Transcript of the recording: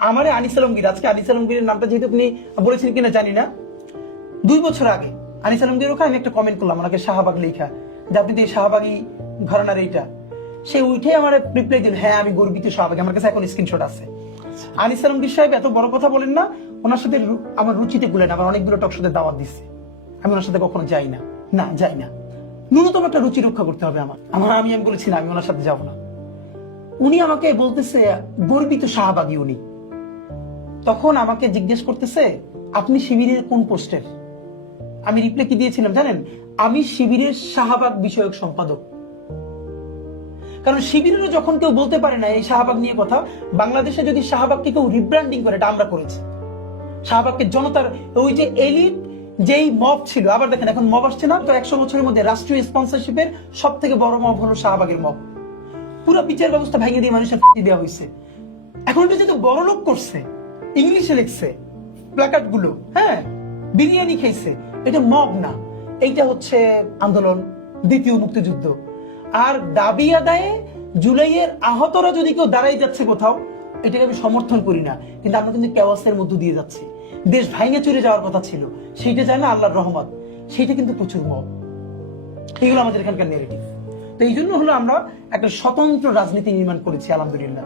আমারে আনিস আলমগীর, আজকে আনিস আলমগীরের নামটা যেহেতু আপনি বলেছেন কিনা জানি না, 2 বছর আগে আনিস আলমগীর ওখানে আমি একটা কমেন্ট করলাম, ওনাকে শাহবাগ লেখা যে আপনি তো এই শাহবাগী ঘরানার এইটা, সে উঠে আমার রিপ্লাই দিল, হ্যাঁ আমি গর্বিত শাহবাগী, আমার কাছে এখন স্ক্রিনশট আছে। আনিস আলমগীর সাহেব এত বড় কথা বলেন না, ওনার সাথে আমার রুচিতে গুলেন, আমার অনেকগুলো টক সাথে দাওয়াত দিচ্ছে, আমি ওনার সাথে কখনো যাই না, যাই না, ন্যূনতম একটা রুচি রক্ষা করতে হবে আমার আমি বলেছি না, আমি ওনার সাথে যাবো না। উনি আমাকে বলতেছে গর্বিত শাহবাগী উনি। তখন আমাকে জিজ্ঞেস করতেছে আপনি শিবিরের কোন পোস্টের? আমি রিপ্লাই কি দিয়েছিলাম জানেন? আমি শিবিরের শাহবাগ বিষয়ক সম্পাদক। কারণ শিবিরেরও যখন কেউ বলতে পারে না এই শাহবাগ নিয়ে কথা, বাংলাদেশে যদি শাহবাগকে কেউ রিব্র্যান্ডিং করে, এটা আমরা করেছি। শাহবাগকে জনতার ওই যে এলিট যেই মব ছিল, আবার দেখেন এখন মব আসছে না তো, 100 বছরের মধ্যে রাষ্ট্রীয় স্পন্সরশিপের সব থেকে বড় মব হলো শাহবাগের মব। পুরো বিচার ব্যবস্থা ভেঙে দিয়ে মানুষের দেওয়া হয়েছে। এখন এটা যেহেতু বড় লোক করছে, ইংলিশে লিখছে প্ল্যাকার্ড গুলো, হ্যাঁ বিরিয়ানি খাইছে, এটা মব না, এইটা হচ্ছে আন্দোলন, দ্বিতীয় মুক্তিযুদ্ধ। আর দাবি আদায়ে জুলাইয়ের আহতরা যদি কেউ দাঁড়াই যাচ্ছে কোথাও, এটাকে আমি সমর্থন করি না, কিন্তু আমরা কিন্তু কেওয়াসের মধ্য দিয়ে যাচ্ছি। দেশ ভাঙে চলে যাওয়ার কথা ছিল, সেইটা যায় না, আল্লাহর রহমত, সেইটা কিন্তু প্রচুর মব। এগুলো আমাদের এখানকার নেগেটিভ। তো এই জন্য হলো আমরা একটা স্বতন্ত্র রাজনীতি নির্মাণ করেছি আলহামদুলিল্লাহ।